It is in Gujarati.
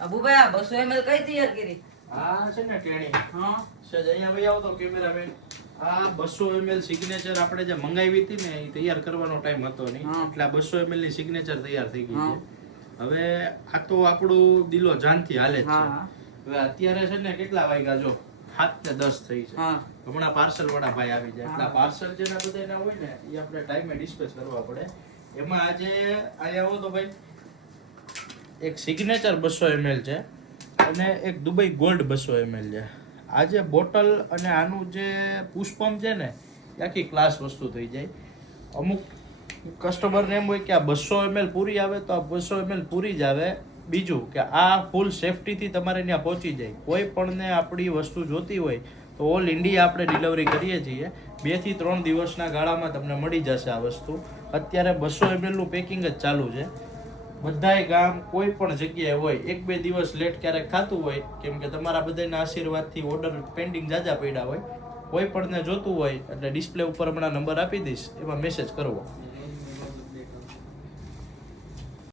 અબુભાઈ આ 200 ml કઈ તૈયાર કરી? આ છે ને ટેણી હા સજ અહીંયા ભાઈ આવો તો કેમેરામેન આ 200 ml સિગ્નેચર આપણે જે મંગાવી હતી ને એ તૈયાર કરવાનો ટાઈમ હતો નહીં એટલે આ 200 ml ની સિગ્નેચર તૈયાર થઈ ગઈ છે હવે આ તો આપણું દિલો જાનથી હાલે જ છે હવે અત્યારે છે ને કેટલા વાગ્યા જો 7:10 થઈ છે હમણાં પાર્સલ વાળા ભાઈ આવી જાય એટલે પાર્સલ જેના બધાના હોય ને એ આપણે ટાઈમે ડિસ્પેચ કરવા પડે એમાં આજે આયા આવો તો ભાઈ એક સિગ્નેચર 200 ml છે અને એક દુબઈ ગોલ્ડ 200 ml છે આ જે બોટલ અને આનું જે પુષ્પમ છે ને એ આખી ક્લાસ વસ્તુ થઈ જાય અમુક કસ્ટમરને એમ હોય કે આ 200 ml પૂરી આવે તો આ 200 ml પૂરી જ આવે બીજું કે આ ફૂલ સેફટીથી તમારે ત્યાં પહોંચી જાય કોઈ પણને આપણી વસ્તુ જોતી હોય તો ઓલ ઇન્ડિયા આપણે ડિલિવરી કરીએ છીએ 2 થી 3 દિવસના ગાળામાં તમને મળી જશે આ વસ્તુ અત્યારે 200 ml નું પેકિંગ જ ચાલુ છે બધાય ગામ કોઈ પણ જગ્યાએ હોય 1-2 દિવસ લેટ ક્યારેક થતું હોય કેમ કે તમારા બધાના આશીર્વાદથી ઓર્ડર પેન્ડિંગ જાજા પડ્યા હોય કોઈ પણને જોતું હોય એટલે ડિસ્પ્લે ઉપર હમણાં નંબર આપી દઈશ એમાં મેસેજ કરવો